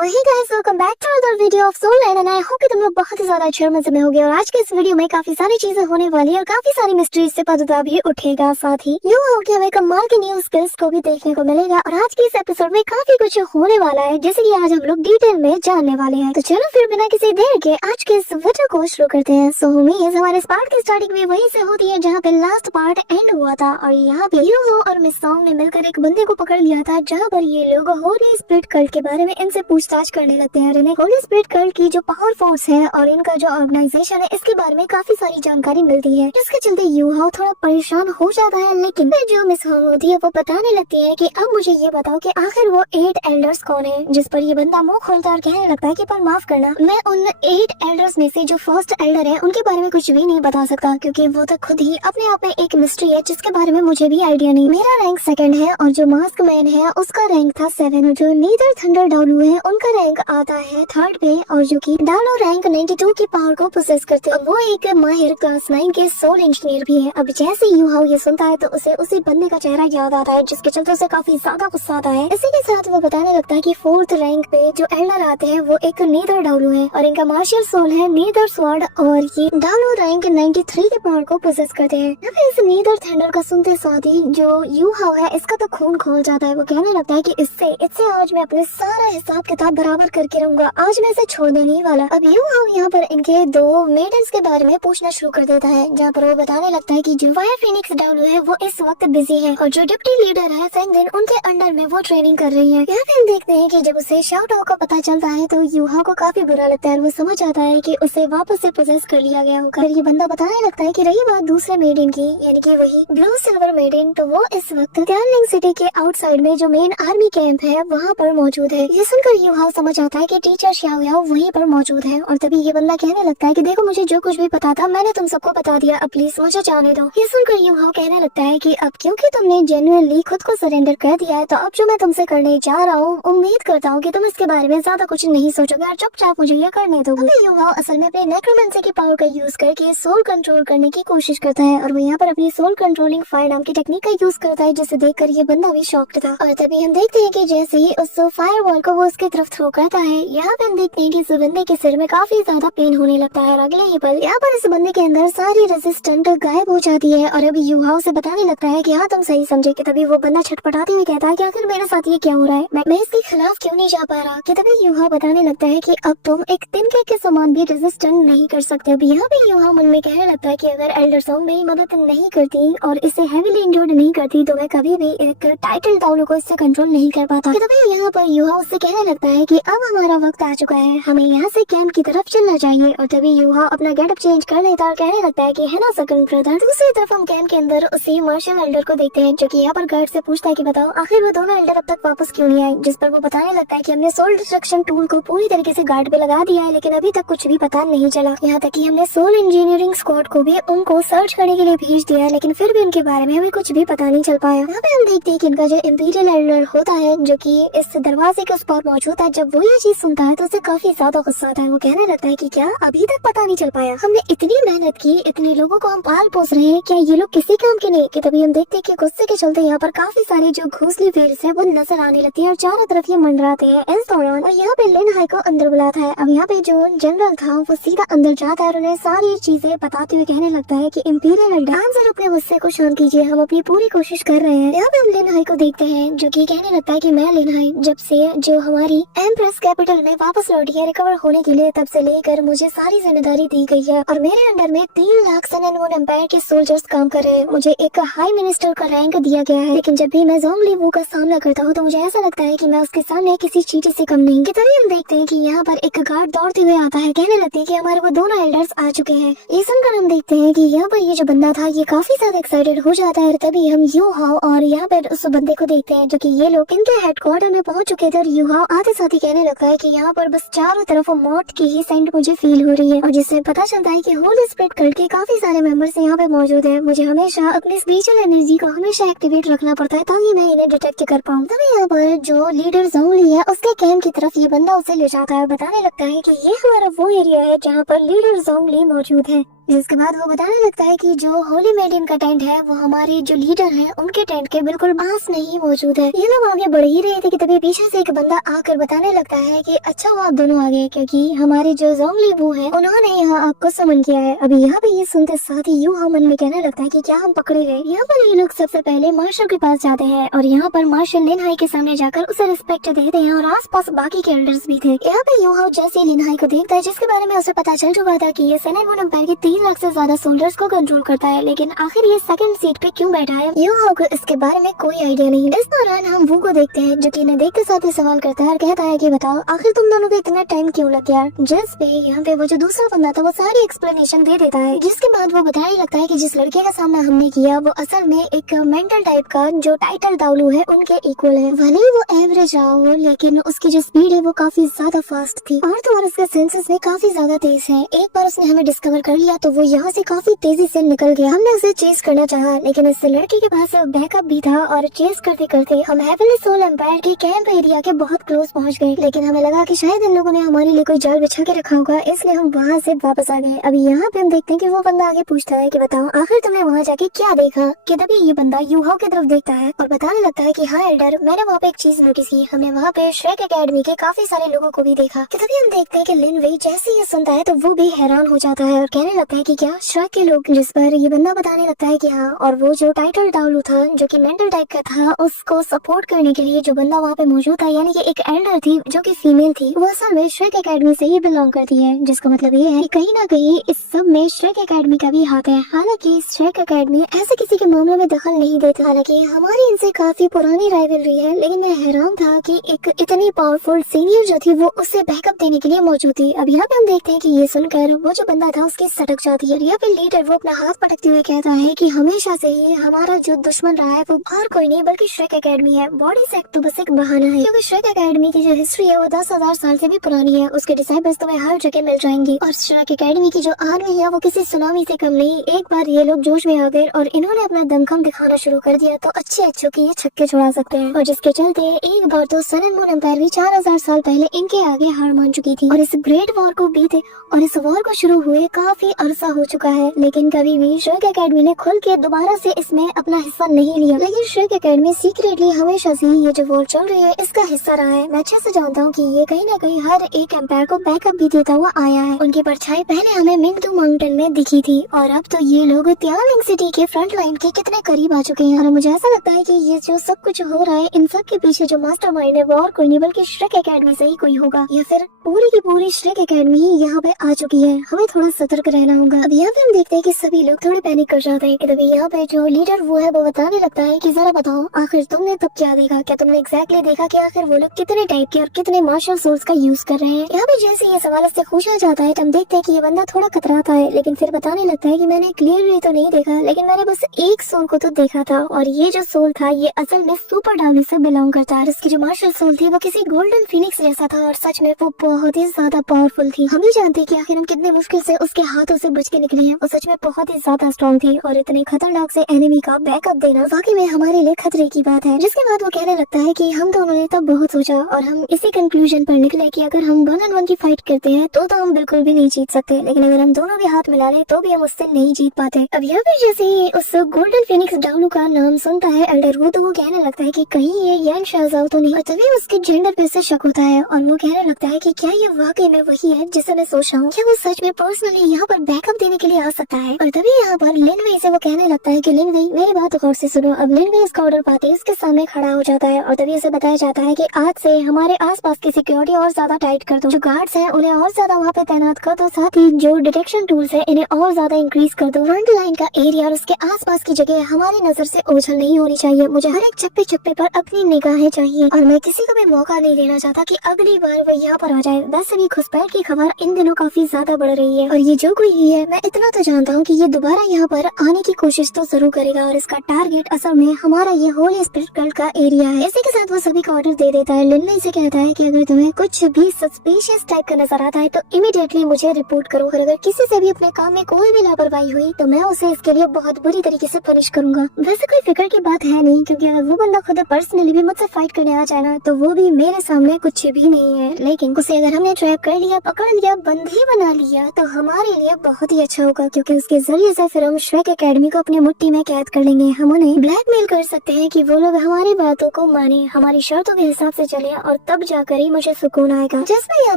Hey guys, welcome back to another video of soul and I hope कि तुम लोग बहुत ही ज्यादा अच्छे और मजे में होगे। और आज के इस वीडियो में काफी सारी चीजें होने वाली है और काफी सारी मिस्ट्रीज से पता भी उठेगा। साथ ही यूं हो कि हमें कमाल की न्यू स्किल्स को भी देखने को मिलेगा। और आज के इस एपिसोड में काफी कुछ होने वाला है, जैसे कि आज हम लोग डिटेल में जानने वाले हैं। तो चलो फिर बिना किसी देर के आज के इस वीडियो को शुरू करते हैं। सो उम्मीद हमारे इस पार्ट की स्टार्टिंग भी वहीं से होती है जहाँ पे लास्ट पार्ट एंड हुआ था। और यहाँ पे यूहो और मिस सॉन्ग ने मिलकर एक बंदे को पकड़ लिया था, जहाँ पर ये लोग होली स्पिरिट कल्ट के बारे में इनसे पूछताछ करने लगते हैं। इन्हें होली स्पिरिट कल्ट की जो पावर फोर्स है और इनका जो ऑर्गेनाइजेशन है, इसके बारे में काफी सारी जानकारी मिलती है, जिसके चलते यूहो थोड़ा परेशान हो जाता है। लेकिन फिर जो मिस सॉन्ग होती है वो बताने लगती है कि अब मुझे ये बताओ कि आखिर वो 8 एल्डर्स कौन है। जिस पर ये बंदा मुंह खोलता और कहने लगता है कि पर माफ करना, मैं उन 8 एल्डर्स में से जो फर्स्ट एल्डर है उनके बारे में कुछ भी नहीं बता सकता, क्योंकि वो तो खुद ही अपने आप में एक मिस्ट्री है जिसके बारे में मुझे भी आइडिया नहीं। मेरा रैंक 2nd है और जो मास्क मैन है उसका रैंक था 7। जो नीदर थंडर डालू है उनका रैंक आता है 3rd पे, और जो कि डालो रैंक 92 की पावर को पोसेस करते हैं। वो एक माहिर क्लास 9 के सोल इंजीनियर भी है। अब जैसे यूहो ये सुनता है तो उसे उसी बंदे का चेहरा याद आता है, जिसके चलते उसे काफी ज्यादा गुस्सा आता है। इसी के साथ वो बताने लगता है कि 4th रैंक पे जो एल्डर आते हैं वो एक नीदर डालू है और इनका मार्शल सोल है नीदर स्वॉर्ड, और ये डालो रैंक 93 के पावर को पोसेस करते हैं। इस नीदर थंडर का सुनते साथ ही जो यूहो है इसका तो खून खोल जाता है। वो कहने लगता है कि इससे आज मैं अपने सारा हिसाब किताब बराबर करके रहूंगा, आज मैं इसे छोड़ने नहीं वाला। अब यूहो यहाँ पर इनके 2 मेडल्स के बारे में पूछना शुरू कर देता है, जहाँ पर वो बताने लगता है कि जो फायर फिनिक्स डालू है वो इस वक्त बिजी है और जो डिप्टी लीडर है फेंगन उनके अंडर में वो ट्रेनिंग कर रही है। यहाँ पे हम देखते हैं कि जब उसे शाउट का पता चलता है तो यूहो को काफी बुरा लगता है। वो समझ आता है कि उसे वापस से पोजेस कर लिया गया होगा। ये बंदा बताने लगता है कि रही बात दूसरे मेडन की, यानी कि वही ब्लू सिल्वर मेडन, तो वो इस वक्त त्यानलिंग सिटी के आउटसाइड में जो मेन आर्मी कैंप है वहाँ पर मौजूद है। ये सुनकर यूहो समझ आता है कि टीचर शाओयाओ वहीं पर मौजूद है। और तभी ये बंदा कहने लगता है कि देखो, मुझे जो कुछ भी पता था मैंने तुम सबको बता दिया, अब प्लीज मुझे जाने दो। ये सुनकर यूहो कहने लगता है कि अब क्योंकि तुमने जेन्युइनली खुद को सरेंडर कर दिया है, तो अब जो मैं तुमसे करने जा रहा हूँ उम्मीद करता हूँ कि तुम इसके बारे में ज्यादा कुछ नहीं सोचोगे और चुपचाप मुझे ये करने दो। यूहो असल में अपने नेक्रोमेंसी की पावर का यूज करके सोल कंट्रोल करने की कोशिश करता है और वो यहाँ पर अपनी सोल कंट्रोलिंग फायर नाम की टेक्निक का यूज करता है, जिसे देखकर ये बंदा भी शॉक्ड था। और तभी हम देखते हैं कि जैसे ही उस फायर वॉल को वो उसकी तरफ थ्रो करता है, यहाँ पे हम देखते हैं कि इस बंदे के सिर में काफी ज्यादा पेन होने लगता है। और अगले ही पल यहाँ पर इस बंदे के अंदर सारी रेजिस्टेंट गायब हो जाती है और अभी यूहो से बताने लगता है कि हाँ तुम सही समझे। कि तभी वो बंदा छटपटाते हुए कहता है कि आखिर मेरे साथ ये क्या हो रहा है, मैं इसके खिलाफ क्यों नहीं जा पा रहा। कि तभी यूहो बताने लगता है कि अब तुम एक तिनके के समान भी रेजिस्टेंट नहीं कर सकते। अब यहाँ पे यूहो मन में कहने लगता है कि अगर एल्डर सॉन्ग मेरी मदद नहीं करती और इसे हेवीली इंजर्ड नहीं करती तो मैं कभी भी एक टाइटल डाउन को इससे कंट्रोल नहीं कर पाता। तभी यहाँ पर यूहो उससे कहने लगता है कि अब हमारा वक्त आ चुका है, हमें यहाँ से कैंप की तरफ चलना चाहिए। और तभी यूहो अपना गेटअप चेंज कर लेता और कहने लगता है कि है ना सेकंड ब्रदर। दूसरी तरफ हम कैंप के अंदर उसी मार्शल एल्डर को देखते हैं, जो कि यहाँ पर गार्ड से पूछता है कि बताओ आखिर वो दोनों एल्डर अब तक वापस क्यों नहीं आए। जिस पर वो बताने लगता है कि हमने सोल डिस्ट्रक्शन टूल को पूरी तरीके से गार्ड पे लगा दिया है, लेकिन अभी तक कुछ भी पता नहीं चला। यहाँ तक कि हमने सोल इंजीनियरिंग स्क्वाड को भी उनको सर्च करने के लिए भेज दिया, लेकिन फिर भी उनके बारे में हमें कुछ भी पता नहीं चल पाया। यहाँ पे हम देखते हैं कि इनका जो इंपीरियल एल्डर होता है, जो कि इस दरवाजे के उस पर मौजूद है, जब वो ये चीज सुनता है तो उसे काफी ज्यादा गुस्सा आता है। वो कहने लगता है कि क्या अभी तक पता नहीं चल पाया, हमने इतनी मेहनत की, इतने लोगों को हम पाल पोस रहे हैं, क्या ये लोग किसी काम के नहीं। कि तभी हम देखते हैं कि गुस्से के चलते यहाँ पर काफी सारे जो घोंसली वेल्स है वो नजर आने लगती है और चारों तरफ ये मंडराते हैं इस दौरान। और यहाँ पे लिन हाई को अंदर बुलाता है। अब यहाँ पे जो जनरल था वो सीधा अंदर जाता है और उन्हें सारी चीजें बताते हुए कहने लगता है कि इंपीरियल एल्डर अपने गुस्से को शांत कीजिए, हम अपनी पूरी कोशिश कर रहे हैं। यहाँ पे हम लिन हाई को देखते हैं, जो कि कहने लगता है कि मैं लिन हाई, जब से जो हमारी एम्प्रेस कैपिटल में वापस लौटी है रिकवर होने के लिए, तब से लेकर मुझे सारी जिम्मेदारी दी गई है और मेरे अंडर में 3 लाख सन एंड मून एम्पायर के सोल्जर्स काम कर रहे हैं। मुझे एक हाई मिनिस्टर का रैंक दिया गया है, लेकिन जब भी मैं ज़ोंगली वू का सामना करता हूँ तो मुझे ऐसा लगता है कि मैं उसके सामने किसी चीज से कम नहीं। तभी हम देखते हैं कि यहाँ पर एक गार्ड दौड़ते हुए आता है, कहने लगते हैं कि हमारे वो दोनों एल्डर्स आ चुके हैं। ये सुनकर हम देखते हैं कि यहाँ पर ये जो बंदा था ये काफी ज्यादा एक्साइटेड हो जाता है। तभी हम यूहो और यहाँ पर उस बंदे को देखते हैं, जो कि ये लोग इनके हेडक्वार्टर में पहुंच चुके थे। और यूहो आते साथ ही कहने लगता है कि यहाँ पर बस चारों तरफ मौत की ही सेंट मुझे फील हो रही है, और जिससे पता चलता है कि होली स्पिरिट कल्ट के काफी सारे मेंबर्स यहाँ पे मौजूद हैं। मुझे हमेशा अपनी स्पिरिचुअल एनर्जी को हमेशा एक्टिवेट रखना पड़ता है ताकि मैं इन्हें डिटेक्ट कर पाऊँ। तभी यहाँ पर जो लीडर ज़ोंगली है उसके कैंप की तरफ ये बंदा उसे ले जाता है और बताने लगता है कि ये हमारा वो एरिया है जहाँ पर लीडर ज़ोंगली मौजूद है। जिसके बाद वो बताने लगता है कि जो होली मेडियन का टेंट है वो हमारे जो लीडर हैं उनके टेंट के बिल्कुल पास नहीं मौजूद है। ये लोग आगे बढ़ ही रहे थे कि तभी पीछे से एक बंदा आकर बताने लगता है कि अच्छा हुआ आप दोनों आ गए, क्योंकि हमारे जो ज़ोंगली बू है उन्होंने यहाँ आपको समन किया है। अभी यहाँ पे ये सुनते साथ ही यूहाओ मन में कहने लगता है कि क्या हम पकड़े गए। यहाँ पर ये लोग सबसे पहले मार्शल के पास जाते हैं और यहाँ पर मार्शल लिनहाई के सामने जाकर उसे रिस्पेक्ट देते हैं और आसपास बाकी के एल्डर्स भी थे। यहाँ पे यूहाओ जैसे लिनहाई को देखता है, जिसके बारे में उसे पता चल चुका था कि ये सेनेट मून एम्पायर के 3 लाख से ज्यादा सोल्जर्स को कंट्रोल करता है, लेकिन आखिर ये सेकंड सीट पे क्यों बैठा है, यूहाओ को इसके बारे में कोई आइडिया नहीं। इस दौरान हम वू को देखते हैं जो कि इन्हें देखते साथ ही सवाल करता है और कहता है कि बताओ आखिर तुम दोनों को इतना टाइम क्यों लग गया। जिस पे यहाँ पे वो जो दूसरा बंदा था वो सारी एक्सप्लेनेशन दे देता है, जिसके बाद वो बताने लगता है कि जिस लड़के का सामना हमने किया वो असल में एक मेंटल टाइप का जो टाइटल दाउलू है उनके इक्वल है। भले ही वो एवरेज रहा हो, लेकिन उसकी जो स्पीड है वो काफी ज्यादा फास्ट थी और तो और उसके सेंसेस भी काफी ज्यादा तेज है। एक बार उसने हमें डिस्कवर कर लिया तो वो यहाँ से काफी तेजी से निकल गया। हमने उसे चेस करना चाहा, लेकिन इस लड़के के पास बैकअप भी था और चेस करते करते हम हेवनली सोल एम्पायर के कैंप एरिया के बहुत क्लोज पहुँच गए, लेकिन हमें लगा कि शायद इन लोगों ने हमारे लिए कोई जाल बिछा के रखा होगा, इसलिए हम वहाँ से वापस आ गए। अभी यहाँ पे हम देखते हैं कि वो बंदा आगे पूछता है कि बताओ आखिर तुमने वहाँ जाके क्या देखा। कि तभी ये बंदा यूहाओ की तरफ देखता है और बताने लगता है कि हाँ एल्डर, मैंने वहाँ पे एक चीज नोटिस की, हमने वहाँ पे श्रेक एकेडमी के काफी सारे लोगों को भी देखा। कि तभी हम देखते हैं कि लिन वेई जैसे ये सुनता है तो वो भी हैरान हो जाता है और कहने लगता है कि क्या श्रेक के लोग, जिस पर ये बंदा बताने लगता है कि हाँ, और वो जो टाइटल डाउलू था जो कि मेंटल टाइप का था, उसको सपोर्ट करने के लिए जो बंदा वहाँ पे मौजूद था यानी कि एक एल्डर थी जो कि फीमेल थी, वो असल में श्रेक एकेडमी से ही बिलोंग करती है, जिसका मतलब ये है कि कहीं ना कहीं इस सब में श्रेक एकेडमी का भी हाथ है। हालांकि श्रेक एकेडमी ऐसे किसी के मामले में दखल नहीं देता, हालांकि हमारी इनसे काफी पुरानी राइवलरी है, लेकिन मैं हैरान था कि एक इतनी पावरफुल सीनियर जो थी वो उससे बैकअप देने के लिए मौजूद थी। अब यहाँ पे हम देखते हैं कि ये सुनकर वो जो बंदा था उसकी सटक जाती है। यहाँ पे लीडर वो अपना हाथ पटकते हुए कहता है कि हमेशा से ही हमारा जो दुश्मन रहा है वो और कोई नहीं बल्कि श्रेक एकेडमी है। बॉडी सेक तो बस एक बहाना है, क्योंकि श्रेक एकेडमी की जो हिस्ट्री है वो 10,000 साल से भी पुरानी है। उसके डिसाइबल्स तुम्हें हर जगह मिल जाएंगी और श्रेक एकेडमी की जो आर्मी है वो किसी सुनामी से कम नहीं। एक बार ये लोग जोश में आ गए और इन्होंने अपना दमखम दिखाना शुरू कर दिया तो अच्छे की ये छक्के छुड़ा सकते हैं, और जिसके चलते एक बार तो सन एंड मून एम्पायर भी 4000 साल पहले इनके आगे हार मान चुकी थी और इस ग्रेट वॉर को बीते और इस वॉर को शुरू हुए काफी अरसा हो चुका है, लेकिन कभी भी श्रेक एकेडमी ने खुल के दोबारा से इसमें अपना हिस्सा नहीं लिया। लेकिन श्रेक एकेडमी सीक्रेटली हमेशा से ये जो वॉर चल रही है इसका हिस्सा रहा है। मैं अच्छे से जानता हूँ कि ये कहीं ना कहीं हर एक एम्पायर को बैकअप भी देता हुआ आया है। उनकी परछाई पहले हमें मिंगदू माउंटेन में दिखी थी और अब तो ये लोग तियानलिंग सिटी के फ्रंट लाइन के कितने करीब आ चुके हैं, और मुझे ऐसा लगता है कि ये जो सब कुछ हो रहा है इन सब के पीछे जो मास्टरमाइंड है वो और कोई नहीं बल्कि श्रेक एकेडमी से ही कोई होगा, या फिर पूरी की पूरी श्रेक एकेडमी ही यहाँ पे आ चुकी है। हमें थोड़ा सतर्क रहना होगा। अब यहाँ पे हम देखते हैं कि सभी लोग थोड़े पैनिक कर जाते हैं। तभी यहाँ पे जो लीडर वो है वो बताने लगता है कि जरा बताओ आखिर तुमने तब क्या देखा, क्या तुमने एग्जैक्टली देखा कि आखिर वो लोग कितने टाइप के और कितने मार्शल सोर्स का यूज कर रहे हैं। यहाँ पे जैसे ये सवाल से पूछा जाता है तो हम देखते हैं कि ये बंदा थोड़ा कतराता है, लेकिन फिर बताने लगता है कि मैंने क्लियरली तो नहीं देखा, लेकिन मैंने बस एक सोल को तो देखा था, और ये जो सोल था ये असल में सुपर डाउली से बिलोंग करता है। इसकी जो मार्शल सोल थी वो किसी गोल्डन फिनिक्स जैसा था और सच में वो बहुत ही ज्यादा पावरफुल थी। हम ही जानते कि आखिर हम कितने मुश्किल से उसके हाथों से बच के निकले हैं। वो सच में बहुत ही ज्यादा स्ट्रॉन्ग थी और इतने खतरनाक से एनिमी का बैकअप देना वाकई में हमारे लिए खतरे की बात है। जिसके बाद वो कहने लगता है कि हम दोनों ने तब बहुत सोचा और हम इसी कंक्लूजन पर निकले कि अगर हम 1-on-1 की फाइट करते हैं तो हम बिल्कुल भी नहीं जीत सकते, लेकिन अगर हम दोनों भी हाथ मिला ले तो भी हम उससे नहीं जीत पाते। अब यहाँ पे जैसे ही उस गोल्डन फिनिक्स डाउलू का नाम सुनता है एल्डर वो, तो वो कहने लगता है कि कहीं ये यान शाहजाओ तो नहीं, और तभी उसके जेंडर पे से शक होता है और वो कहने लगता है कि क्या ये वाकई में वही है जिसे मैं सोच रहा हूँ, क्या वो सच में पर्सनली यहाँ पर बैकअप देने के लिए आ सकता है। और तभी यहाँ पर लिनवेई से वो कहने लगता है कि लिनवेई मेरी बात गौर से सुनो। अब लिनवेई इसका ऑर्डर पाते ही उसके सामने खड़ा हो जाता है और तभी उसे बताया जाता है कि आज से हमारे आसपास की सिक्योरिटी और ज्यादा टाइट कर दो, जो गार्ड्स हैं उन्हें और ज्यादा वहाँ पे तैनात कर दो, साथ ही जो डिटेक्शन टूल्स है इन्हें और ज्यादा इंक्रीज कर दो। फ्रंट लाइन का एरिया और उसके आसपास की जगह हमारी नजर से ओझल नहीं होनी चाहिए। मुझे हर एक चप्पे चप्पे पर अपनी निगाहें चाहिए और मैं किसी को भी मौका नहीं देना चाहता कि अगली बार वो यहाँ पर आ जाए। वैसे भी घुसपैठ की खबर इन दिनों काफी ज्यादा बढ़ रही है और ये जो कोई ही है मैं इतना तो जानता हूँ कि ये दोबारा यहाँ पर आने की कोशिश तो जरूर करेगा और इसका टारगेट असल में हमारा ये होली स्पिरिट कल्ट का एरिया है। इसी के साथ वो सभी को ऑर्डर दे देता है। लिनवेई से कहता है कि अगर तुम्हें कुछ भी सस्पिशियस टाइप का नजर आता है तो इमीडिएटली मुझे रिपोर्ट करो, और अगर किसी से भी अपने काम में कोई भी लापरवाही हुई तो मैं उसे इसके लिए बहुत बुरी तरीके से पनिश करूंगा। वैसे कोई फिक्र की बात है नहीं, क्योंकि अगर वो बंदा खुद पर्सनली भी मुझसे फाइट करने आ जाए ना तो वो भी मेरे सामने कुछ भी नहीं है, लेकिन उसे अगर हमने ट्रैप कर लिया, पकड़ लिया, बंदी बना लिया तो हमारे लिए बहुत ही अच्छा होगा, क्योंकि उसके जरिए से फिर हम श्रेक एकेडमी को अपनी मुट्ठी में कैद कर लेंगे। हम उन्हें ब्लैकमेल कर सकते हैं कि वो लोग हमारी बातों को माने, हमारी शर्तों के हिसाब से चले और तब जाकर ही मुझे सुकून आएगा। जिसमें यहाँ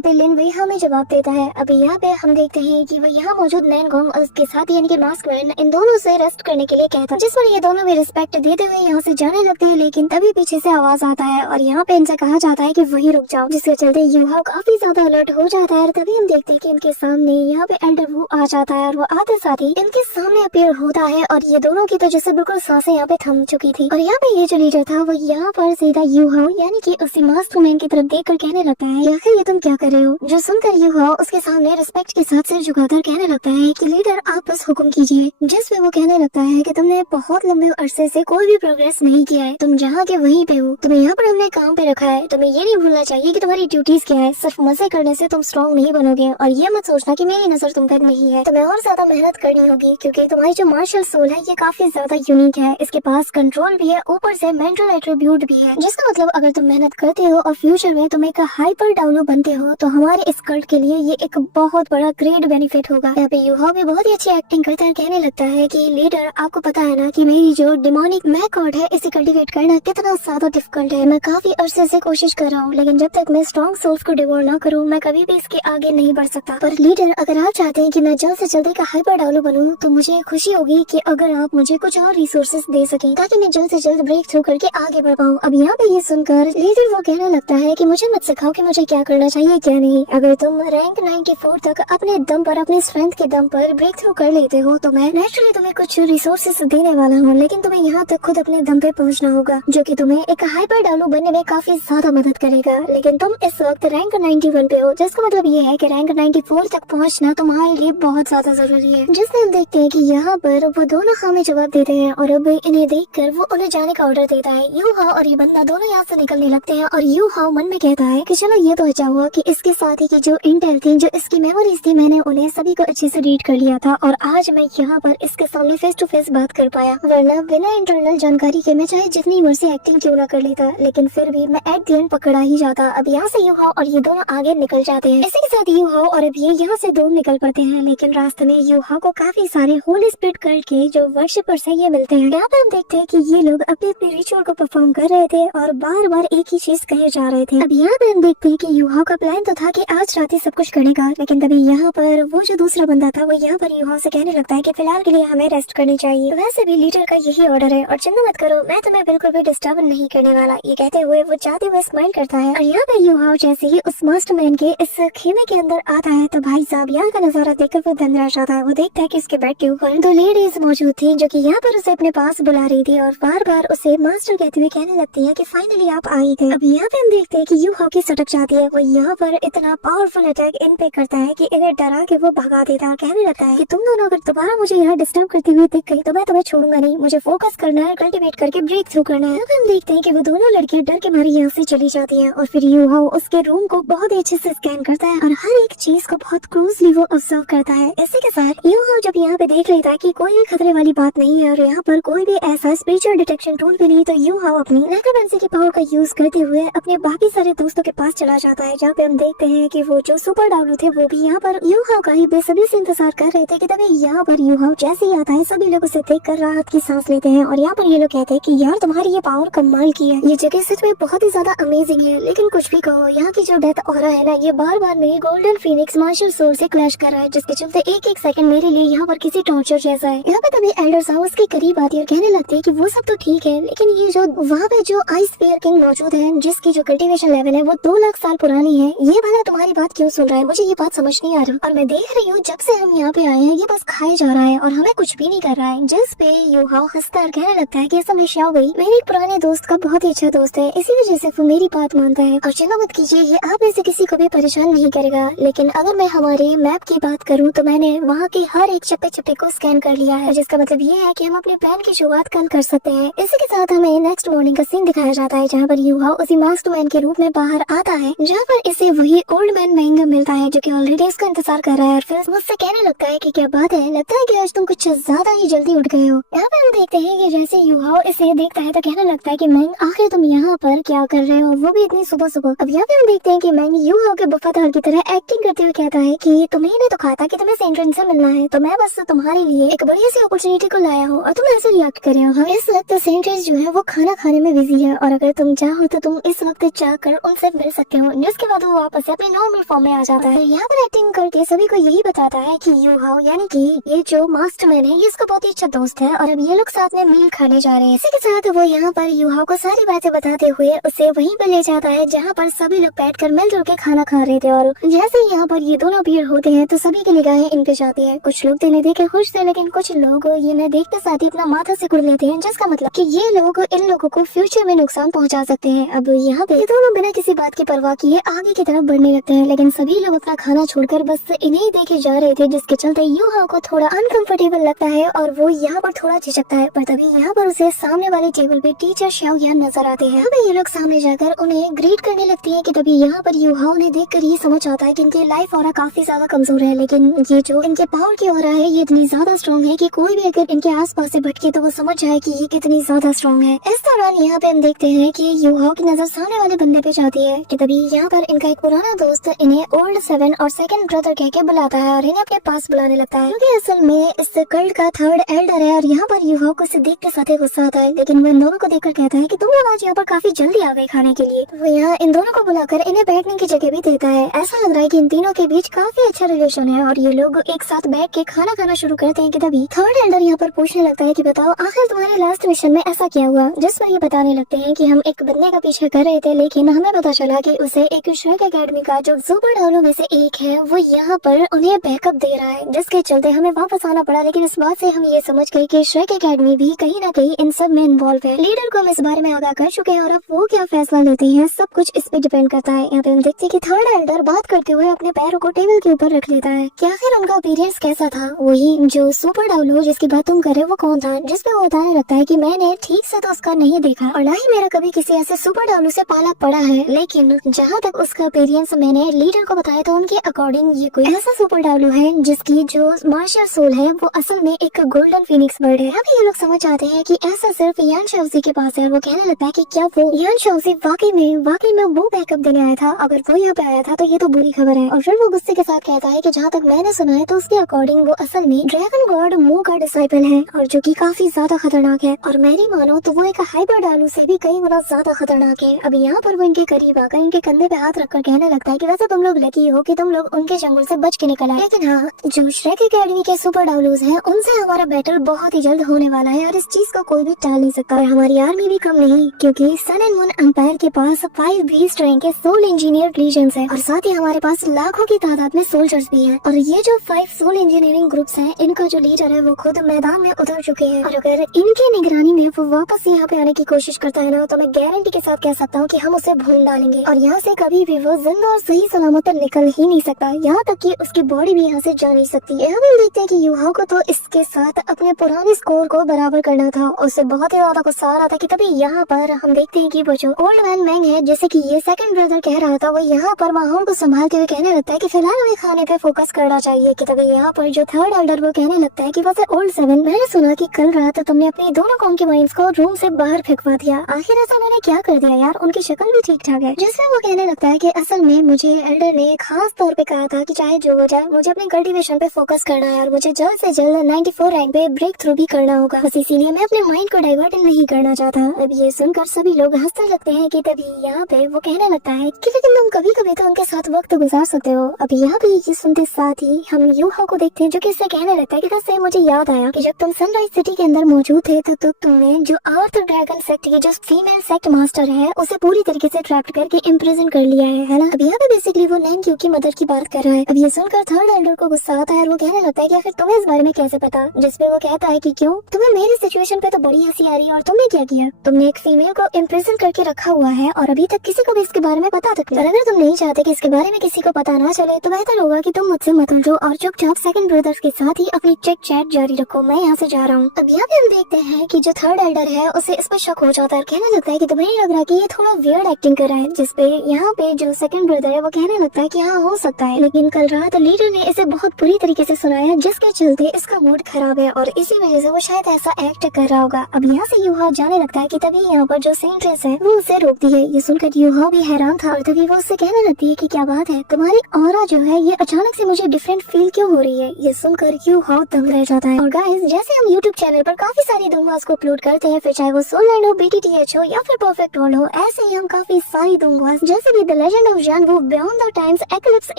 पे लिन वही हमें जवाब देता है। अभी यहाँ पे हम देखते हैं कि वो यहाँ मौजूद नैनगोंग और उसके साथ यानी कि मास्कमैन इन दोनों से रेस्ट करने के लिए कहता है, जिस पर ये दोनों भी रिस्पेक्ट देते हुए यहाँ से जाने लगते हैं। लेकिन तभी पीछे से आवाज आता है और यहाँ पे इनसे कहा जाता है कि वहीं रुक जाओ, जिसके चलते यूहाओ काफी ज्यादा अलर्ट हो जाता है। और तभी हम देखते हैं कि इनके सामने यहाँ पे एल्डर वू आ जाता है और वो आते साथ ही इनके सामने अपीयर होता है और ये दोनों की तो जैसे बिल्कुल सांसें यहाँ पे थम चुकी थी। और यहाँ पे ये जो लीडर था वो यहाँ पर सीधा यूहाओ यानी कि उसी मास्टरमैन की तरफ देखकर कहने लगता है, आखिर ये तुम क्या कर रहे हो? जो सुनकर यूहाओ उसके सामने रिस्पेक्ट के साथ सिर झुकाकर कहने लगता है कि लीडर आप बस हुक्म कीजिए। जिसमें वो कहने लगता है कि तुमने बहुत लंबे अरसे से कोई भी प्रोग्रेस नहीं किया है, तुम जहाँ के वहीं पे हो, तुम्हें यहाँ पर हमने काम पे रखा है, तुम्हें ये नहीं भूलना चाहिए कि तुम्हारी ड्यूटीज क्या है। सिर्फ मजे करने से तुम स्ट्रॉन्ग नहीं बनोगे और ये मत सोचना कि मेरी नजर तुम पर नहीं है, तुम्हें और ज्यादा मेहनत करनी होगी क्योंकि तुम्हारी जो मार्शल सोल है ये काफी ज्यादा यूनिक है। इसके पास कंट्रोल भी है, ऊपर से मेंटल एट्रीब्यूट भी है, जिसका मतलब अगर तुम मेहनत करते हो और फ्यूचर में तुम एक हाइपर डाउलो बनते हो तो हमारे इस कल्ट के लिए ये एक बहुत बड़ा ग्रेट बेनिफिट होगा। यहाँ पे यूहाओ भी बहुत ही अच्छी एक्टिंग करता है, कहने लगता है कि लीडर आपको पता है ना कि मेरी जो डिमोनिक मैक कॉर्ड है इसे कल्टीवेट करना कितना ज्यादा डिफिकल्ट है। मैं काफी अरसे से कोशिश कर रहा हूँ लेकिन जब तक मैं स्ट्रॉन्ग सोल्स को डिवोर ना करूँ मैं कभी भी इसके आगे नहीं बढ़ सकता। पर लीडर अगर आप चाहते हैं कि मैं जल्द से जल्द का हाइपर डाउलो बनूं तो मुझे खुशी होगी कि अगर आप मुझे कुछ और रिसोर्सेज दे सकें ताकि मैं जल्द से जल्द ब्रेक थ्रू करके आगे बढ़ पाऊँ। अब यहाँ पे ये सुनकर लीडर वो कहने लगता है कि मुझे मत सिखाओ कि मुझे क्या करना चाहिए क्या नहीं। अगर तुम रैंक 94 तक अपने दम पर अपने स्ट्रेंथ के दम पर ब्रेक थ्रू कर लेते हो तो मैं नेचुरली तुम्हें कुछ रिसोर्सेज देने वाला हूँ, लेकिन तुम्हें यहाँ तक खुद अपने दम पे पहुँचना होगा जो कि तुम्हें एक हाइपर डाउलो बनने में काफी ज्यादा मदद करेगा। लेकिन तुम इस वक्त रैंक 91 पे हो, जिसका मतलब ये है कि रैंक 94 तक पहुँचना तुम्हारे लिए बहुत ज्यादा जरूरी है। जिसमें हम देखते हैं कि यहाँ पर वो दोनों हमें जवाब देते हैं और अब इन्हें देखकर वो उन्हें जाने का ऑर्डर देता है। यूहाओ और ये बंदा दोनों यहाँ से निकलने लगते हैं और यूहाओ मन में कहता है कि चलो ये तो अच्छा हुआ कि इसके साथ ही की जो इंटेल थी, जो इसकी मेमोरीज थी, मैंने उन्हें सभी को अच्छे से रीड कर लिया था और आज मैं यहाँ पर इसके सामने फेस टू फेस बात कर पाया। वरना बिना इंटरनल जानकारी के मैं चाहे जितनी मर्जी एक्टिंग क्यों ना कर लेता लेकिन फिर भी मैं एट द एंड पकड़ा ही जाता। अब यहाँ से यूहाओ और ये दोनों आगे निकल जाते हैं। इसी के साथ यूहाओ और अब ये यहाँ से दूर निकल पड़ते हैं, लेकिन रास्ते में यूहाओ को काफी सारे होली स्पिरिट कल्ट के जो वर्शिपर्स है ये मिलते हैं। यहाँ पे हम देखते हैं कि ये लोग अपने अपने रिचुअल को परफॉर्म कर रहे थे और बार बार एक ही चीज कहे जा रहे थे। अब यहाँ पे हम देखते हैं कि यूहाओ का प्लान तो था कि आज रात ही सब कुछ करेगा, लेकिन तभी यहाँ पर वो जो दूसरा बंदा था वो यहाँ पर यूहाओ से कहने लगता है कि फिलहाल के लिए हमें रेस्ट करनी चाहिए। वैसे भी लीडर का यही ऑर्डर है और चिंता मत करो, मैं तुम्हें बिल्कुल भी डिस्टर्ब नहीं करने वाला। ये कहते हुए वो जाते हुए स्माइल करता है और यहाँ पे यूहाओ जैसे ही उस मास्टरमैन के इस खेमे के अंदर आता है तो भाई साहब यहाँ का नजारा देखकर वो दंग जाता है। वो देखता है कि इसके बेड के ऊपर दो लेडीज मौजूद थी जो कि यहाँ पर उसे अपने पास बुला रही थी और बार बार उसे मास्टर कहते हुए कहने लगती है कि फाइनली आप आई थे। अब यहाँ पे हम देखते हैं कि यूहाओ की सटक जाती है। वो यहाँ पर इतना पावरफुल अटैक इन पे करता है कि इन्हें डरा के वो भगा देता है। कहने लगता है कि तुम दोनों अगर दोबारा मुझे यहाँ डिस्टर्ब करती हुई दिख गई तो मैं तुम्हें छोड़ूंगा नहीं, मुझे फोकस करना है, कल्टीवेट करके ब्रेक थ्रू करना है। अब हम देखते हैं कि वो दोनों लड़कियां डर के मारे यहाँ से चली जाती है और फिर यूहाओ उसके रूम को बहुत ही अच्छे से स्कैन करता है और हर एक चीज को बहुत क्लोजली वो ऑब्जर्व करता है। इसी के साथ यूहाओ जब यहाँ पे देख लेता है कि कोई भी खतरे वाली बात नहीं है और यहाँ पर कोई भी ऐसा स्पिरिचुअल डिटेक्शन टूल भी नहीं, तो यूहाओ अपनी नेक्रोमेंसी की पावर का यूज करते हुए अपने बाकी सारे दोस्तों के पास चला जाता है, जहाँ पे हम देखते हैं कि वो जो सुपर डाउलो थे वो भी यहाँ पर यूहाओ का ही बेसब्री से इंतजार कर रहे थे कि तभी यहाँ पर यूहाओ जैसे ही आता है सभी लोग उसे देखकर राहत की सांस लेते हैं और यहाँ पर ये लोग कहते हैं कि यार तुम्हारी ये पावर कमाल की है, ये जगह सच में बहुत ही ज्यादा अमेजिंग है। लेकिन कुछ भी कहो, यहाँ की जो डेथ हो रहा है ना ये बार बार मेरी गोल्डन फीनिक्स मार्शल सोल से क्लैश कर रहा है, जिसके चलते एक एक सेकंड मेरे लिए यहाँ पर किसी टॉर्चर जैसा है। यहाँ पे तभी एल्डर साहब उसके करीब आती है और कहने लगती है कि वो सब तो ठीक है लेकिन ये जो वहाँ पे जो आइस फेयर किंग मौजूद है जिसकी जो कल्टीवेशन लेवल है वो 2 लाख साल पुरानी है, ये भला तुम्हारी बात क्यों सुन रहा है? मुझे ये बात समझ नहीं आ रहा और मैं देख रही हूँ जब से हम यहाँ पे आए हैं ये बस खाए जा रहा है और हमें कुछ भी नहीं कर रहा है। जिस पे यूहाओ हंसकर कहने लगता है कि ऐसा शाओ भाई मेरे एक पुराने दोस्त का बहुत ही अच्छा दोस्त है, इसी वजह से वो मेरी बात मानता है और चिंता मत कीजिए ये आप में से किसी को भी परेशान नहीं करेगा। लेकिन अगर मैं हमारे मैप की बात करूँ तो मैंने वहाँ के हर एक चप्पे चप्पे को स्कैन कर लिया है, जिसका मतलब ये है कि हम अपने प्लान की शुरुआत कल कर सकते हैं। इसी के साथ हमें नेक्स्ट मॉर्निंग का सीन दिखाया जाता है जहाँ पर यूहाओ उसी मास्टरमैन के रूप में बाहर आता है, जहाँ पर इसे वही ओल्ड मैन महंगा मिलता है जो कि ऑलरेडी इसका इंतजार कर रहा है और फिर मुझसे कहने लगता है कि क्या बात है, लगता है कि आज तुम कुछ ज्यादा ही जल्दी उठ गए हो। यहाँ पर हम देखते हैं कि जैसे यूहाओ इसे देखता है तो कहने लगता है कि मैंग आखिर तुम यहाँ पर क्या कर रहे हो, वो भी इतनी सुबह सुबह। अब यहाँ पे हम देखते हैं कि मैंग यूहाओ के वफादार की तरह एक्टिंग करते हुए कहता है कि तुम्हें ने तो कहा था कि तुम्हें सेंट्रन से मिलना है तो मैं बस तुम्हारे लिए एक बड़ी सी अपॉर्चुनिटी को लाया हूँ और तुम ऐसे रिएक्ट कर रहे हो। इस वक्त सेंट्रस जो है वो खाना खाने में बिजी है और अगर तुम चाहो तो तुम इस वक्त जाकर उनसे मिल सकते हो, जिसके बाद वो वापस अपने नॉर्मल फॉर्म में आ जाता है। यहाँ पर एक्टिंग करके सभी को यही बताता है कि यू हाओ यानी कि ये जो मास्टरमैन है ये इसका बहुत ही अच्छा दोस्त है और अब ये लोग साथ में मील खाने जा रहे हैं। इसी के साथ वो यहाँ पर यू हाओ को सारी बातें बताते हुए उसे वहीं पर ले जाता है जहाँ पर सभी लोग बैठकर मिलजुल के खाना खा रहे थे। और जैसे ही यहाँ पर ये दोनों भीड़ होते हैं तो सभी की निगाहें इन पे जाती है। कुछ लोग तो इन्हें देख के खुश थे, लेकिन कुछ लोग ये देखते साथ ही अपना माथा सिकुड़ लेते हैं, जिसका मतलब कि ये लोग इन लोगों को फ्यूचर में नुकसान पहुंचा सकते हैं। अब यहाँ पे ये दोनों बिना किसी बात की परवाह किए आगे की तरफ बढ़ने लगते हैं, लेकिन सभी लोग अपना खाना छोड़कर बस इन्हें देखे जा रहे थे, जिसके चलते यू हाओ को थोड़ा अनकंफर्टेबल लगता है और वो यहाँ पर थोड़ा झिझकता है। पर तभी यहाँ पर उसे सामने वाले टेबल पे टीचर शाओ यान नजर आते हैं। अब ये लोग सामने जाकर उन्हें ग्रीट करने लगती है कि तभी यहाँ पर यू हाओ ने देखकर ये समझ आता है कि इनकी लाइफ ऑरा काफी ज्यादा कमजोर है, लेकिन ये जो इनके पावर की ऑरा है ये इतनी ज्यादा स्ट्रॉन्ग है कि कोई भी अगर इनके आसपास से भटके तो वो समझ जाए कि ये कितनी ज्यादा स्ट्रॉन्ग है। इस दौरान यहाँ पे हम देखते हैं कि यू हाओ की नजर सामने वाले बंदे पे जाती है कि तभी यहाँ पर इनका एक पुराना दोस्त इन्हें ओल्ड 7 और सेकंड ब्रदर कह के बुलाता है और इन्हें अपने पास बुलाने लगता है, क्योंकि असल में इस कल्ट का थर्ड एल्डर है। और यहाँ पर यू हाओ को देख के साथ ही गुस्सा आता है, लेकिन वो इन दोनों को देखकर कहता है कि तुम लोग आज यहाँ पर काफी जल्दी आ गए खाने के लिए। वो यहाँ इन दोनों को बुलाकर इन्हें बैठने की जगह भी देता है। ऐसा लग रहा है कि इन तीनों के बीच काफी अच्छा रिलेशन है और ये लोग एक साथ बैठ के खाना खाना शुरू करते हैं कि तभी थर्ड एल्डर यहाँ पर पूछने लगता है कि बताओ आखिर तुम्हारे लास्ट मिशन में ऐसा क्या हुआ, जिस पर ये बताने लगते हैं कि हम एक बंदे का पीछे कर रहे थे, लेकिन हमें पता चला कि उसे एक श्रेक एकेडमी का जो सुपर डायनो में से एक है वो यहाँ पर उन्हें बैकअप दे रहा है, जिसके चलते हमें वापस आना पड़ा। लेकिन इस बात से हम ये समझ गए कि श्रेक एकेडमी भी कहीं ना कहीं इन सब में इन्वॉल्व है। लीडर को हम इस बारे में आगाह कर चुके हैं और अब वो क्या फैसला लेते हैं सब कुछ इस पे डिपेंड करता है। यहाँ पे हम देखते हैं कि थर्ड एल्डर बात करते हुए अपने पैरों को टेबल के ऊपर रख लेता है कि आखिर उनका एक्सपीरियंस कैसा था। वही जो सुपर डायनो जिसकी बात तुम करे वो कौन था, जिसपे वो बताने लगता है कि मैंने ठीक से तो उसका नहीं देखा और ना ही मेरा कभी किसी ऐसे सुपर डायनो से पाला पड़ा है, लेकिन जहाँ तक उसका एक्सपीरियंस मैंने लीडर को बताया तो उनके अकॉर्डिंग ये कोई ऐसा सुपर डायनो है जिसकी जो मार्शल सोल है वो असल में एक गोल्डन फिनिक्स बर्ड है। अब ये लोग समझ आते हैं कि ऐसा सिर्फ यान शाओजी के पास है। वो कहने लगता है कि क्या वो यान शाओजी वाकई में वो बैकअप देने आया था, अगर वो यहाँ पे आया था तो ये तो बुरी खबर है। और फिर वो गुस्से के साथ कहता है कि जहाँ तक मैंने सुना है तो उसके अकॉर्डिंग वो असल में ड्रैगन गॉड मू का डिसाइपल है और जो कि काफी ज्यादा खतरनाक है, और मेरी मानो तो वो एक हाइपर डायनो से भी कई गुना ज्यादा खतरनाक है। अब यहाँ पर वो इनके करीब आकर इनके कंधे पे हाथ रखकर कहने लगता है कि वैसे तुम लोग लकी हो कि तुम लोग उनके जंगल से बच के निकल आए, लेकिन हाँ जो श्रेक एकेडमी के सुपर डायनोज हैं उनसे हमारा बैटल बहुत ही जल्द होने वाला है और इस चीज को कोई भी टाल नहीं सकता। और हमारी आर्मी भी कम नहीं, क्योंकि सन एंड मून एम्पायर के पास 5 बीस्ट रैंक के सोल इंजीनियर लीजेंड्स हैं और साथ ही हमारे पास लाखों की तादाद में सोल्जर्स भी हैं। और ये जो 5 सोल इंजीनियरिंग ग्रुप्स हैं इनका जो लीडर है वो खुद मैदान में उतर चुके हैं और अगर इनकी निगरानी में वो वापस यहाँ पे आने की कोशिश करता है ना तो मैं गारंटी के साथ कह सकता हूँ कि हम उसे भूल डालेंगे और यहाँ से कभी भी वो जिंदा और सही सलामत निकल ही नहीं सकता, यहाँ तक कि उसकी बॉडी भी यहाँ से जा नहीं सकती है। हम देखते हैं कि यू हाओ को तो इसके साथ अपने पुराने स्कोर को बराबर करना था, उससे बहुत ही ज्यादा गुस्सा आ रहा था कि तभी यहाँ पर हम देखते हैं कि वो जो ओल्ड मैन मैंग है जैसे कि ये सेकंड ब्रदर कह रहा था वो यहाँ पर माहौल को संभालते हुए कहने लगता है कि फिलहाल हमें खाने पे फोकस करना चाहिए। कि तभी यहाँ पर जो थर्ड एल्डर वो कहने लगता है कि वैसे ओल्ड 7 मैंने सुना कि कल रात तुमने अपनी दोनों कॉन्क्यूबाइंस को रूम से बाहर फेंकवा दिया, आखिर ऐसा मैंने क्या कर दिया यार, उनकी शक्ल भी ठीक ठाक है। जिसमें वो कहने लगता है कि असल में मुझे एल्डर ने खास तौर पे कहा था कि चाहे जो हो जाए मुझे अपने कल्टीवेशन पे फोकस करना है और मुझे जल्द से जल्द 94 रैंक पे ब्रेक थ्रू भी करना होगा, बस इसीलिए मैं अपने माइंड को डाइवर्ट नहीं करना चाहता। अब ये सुनकर सभी लोग हंसने लगते हैं कि तभी यहाँ पे वो कहने लगता है कि लेकिन तुम कभी कभी तो उनके साथ वक्त गुजार सकते हो। अब यहाँ पे ये सुनते साथ ही हम यू हाओ को देखते हैं जो कि इससे कहने लगता है कि वैसे मुझे याद आया कि जब तुम सनराइज सिटी के अंदर मौजूद थे तो तुमने जो अर्थ ड्रैगन सेक्ट की जो फीमेल सेक्ट मास्टर है उसे पूरी तरीके से ट्रैप करके इम्प्रिजन कर लिया है ना। अब यहाँ पे बेसिकली वो नैन क्यू की मदद की बात कर रहा है। अब ये सुनकर थर्ड एल्डर को गुस्सा आता है और वो कहने लगता है कि आखिर तुम्हें इस बारे में कैसे पता, जिसपे वो कहता है कि क्यों तुम्हें मेरी सिचुएशन पे तो बड़ी हंसी आ रही है और तुमने क्या किया, तुमने एक फीमेल को इम्प्रिजन करके रखा हुआ है और अभी तक किसी को भी इसके बारे में पता तक नहीं। अगर तुम नहीं चाहते कि इसके बारे में किसी को पता ना चले तो बेहतर होगा कि तुम मुझसे मत उलझो और चुपचाप सेकंड ब्रदर्स के साथ ही अपनी चिट चैट जारी रखो, मैं यहाँ से जा रहा हूँ। अब यहाँ पे हम देखते हैं कि जो थर्ड एल्डर है उसे इस पर शक हो जाता है, कहने लगता है कि तुम्हें नहीं लग रहा कि ये थोड़ा वियर्ड एक्टिंग कर रहा है, जिसपे यहाँ पे जो सेकंड ब्रदर है वो कहने लगता है कि हाँ हो सकता है, लेकिन कल रात लीडर ने इसे बहुत बुरी तरीके से सुनाया जिसके चलते इसका मूड खराब है और इसी वजह से वो शायद ऐसा एक्ट कर रहा होगा। अब यहाँ से यू हाओ जाने लगता है कि तभी यहाँ पर जो सेंट्रेस है वो उसे रोकती है। ये सुनकर यू हाओ भी हैरान था और तभी वो उससे कहने लगती है कि क्या बात है, तुम्हारी ऑरा जो है ये अचानक से मुझे डिफरेंट फील क्यों हो रही है। ये सुनकर यू हाओ दंग रह जाता है। और गाइस जैसे हम यूट्यूब चैनल पर काफी सारी डोंगास को अपलोड करते हैं, फिर चाहे वो सोल लैंड हो, BTTH हो या फिर परफेक्ट वर्ल्ड हो, ऐसे ही भी हम काफी सारी दूंगा, जैसे कि द लेजेंड ऑफ जैन वू, beyond the times, eclipse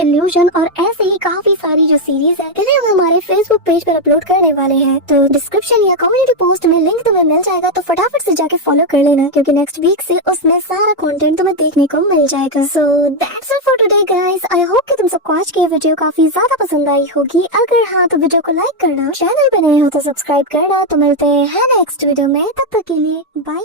illusion और ऐसे ही काफी सारी जो सीरीज है इन्हें हम हमारे फेसबुक पेज पर अपलोड करने वाले हैं। तो डिस्क्रिप्शन या कम्युनिटी पोस्ट में लिंक तुम्हें मिल जाएगा, तो फटाफट से जाके फॉलो कर लेना, क्योंकि नेक्स्ट वीक से उसमें सारा कंटेंट तुम्हें देखने को मिल जाएगा। So that's it for today guys. I hope कि तुम सबको आज की वीडियो काफी ज्यादा पसंद आई होगी। अगर हाँ तो वीडियो को लाइक करना, चैनल पे नए हो तो सब्सक्राइब करना। तो मिलते हैं नेक्स्ट वीडियो में, तब तक के लिए बाय।